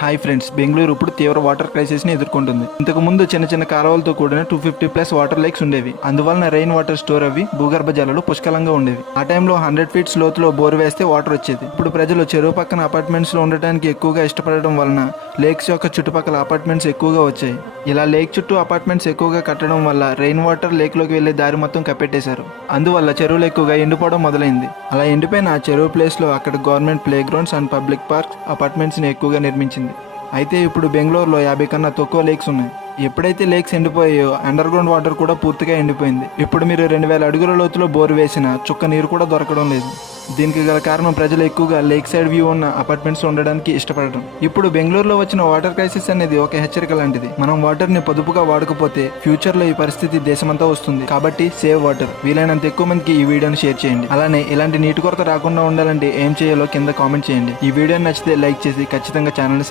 Hi friends, Bengaluru ఇప్పుడు తీవ్ర water crisis ని ఎదుర్కొంటుంది. ఇంతకు ముందు చిన్న చిన్న కాలువలతో కూడిన 250+ వాటర్ లేక్స్ ఉండేవి. అందువలన రెయిన్ వాటర్ స్టోర్ అవి భూగర్భ జలాలు పుష్కలంగా ఉండేవి. ఆ టైంలో 100 ఫీట్స్ లోతులో బోర్ వేస్తే వాటర్ వచ్చేది. ఇప్పుడు ప్రజలు చెరువు పక్కన అపార్ట్మెంట్స్ లో ఉండటానికి ఎక్కువగా ఇష్టపడడం వలన లేక్స్ యొక్క చుట్టుపక్కల అపార్ట్మెంట్స్ ఎక్కువగా వచ్చాయి. ఇలా లేక్ చుట్టూ అపార్ట్మెంట్స్ ఎక్కువగా కట్టడం వల్ల రెయిన్ వాటర్ లేక్ లోకి వెళ్లే దారి మొత్తం కప్పెట్టేశారు. అందువల్ల చెరువులు ఎక్కువగా ఎండిపోవడం మొదలైంది. అలా ఎండిపోయిన ఆ చెరువు ప్లేస్ లో అక్కడ government play grounds and public parks apartments ని ఎక్కువగా నిర్మించింది. అయితే ఇప్పుడు బెంగళూరులో 50 కన్నా తక్కువ లేక్స్ ఉన్నాయి. ఎప్పుడైతే లేక్స్ ఎండిపోయాయో అండర్ గ్రౌండ్ వాటర్ కూడా పూర్తిగా ఎండిపోయింది. ఇప్పుడు మీరు 2000 అడుగుల లోతులో బోరు వేసినా చుక్క నీరు కూడా దొరకడం లేదు. దీనికి గల కారణం ప్రజలు ఎక్కువగా లేక్ సైడ్ వ్యూ ఉన్న అపార్ట్మెంట్స్ ఉండడానికి ఇష్టపడటం. ఇప్పుడు బెంగళూరులో వచ్చిన వాటర్ క్రైసిస్ అనేది ఒక హెచ్చరిక లాంటిది. మనం వాటర్ ని పొదుపుగా వాడకపోతే ఫ్యూచర్ లో ఈ పరిస్థితి దేశమంతా వస్తుంది. కాబట్టి సేవ్ వాటర్. వీలైనంత ఎక్కువ మందికి ఈ వీడియోని షేర్ చేయండి. అలానే ఇలాంటి నీటి కొరత రాకుండా ఉండాలంటే ఏం చేయాలో కింద కామెంట్ చేయండి. ఈ వీడియో నచ్చితే లైక్ చేసి ఖచ్చితంగా ఛానల్ ని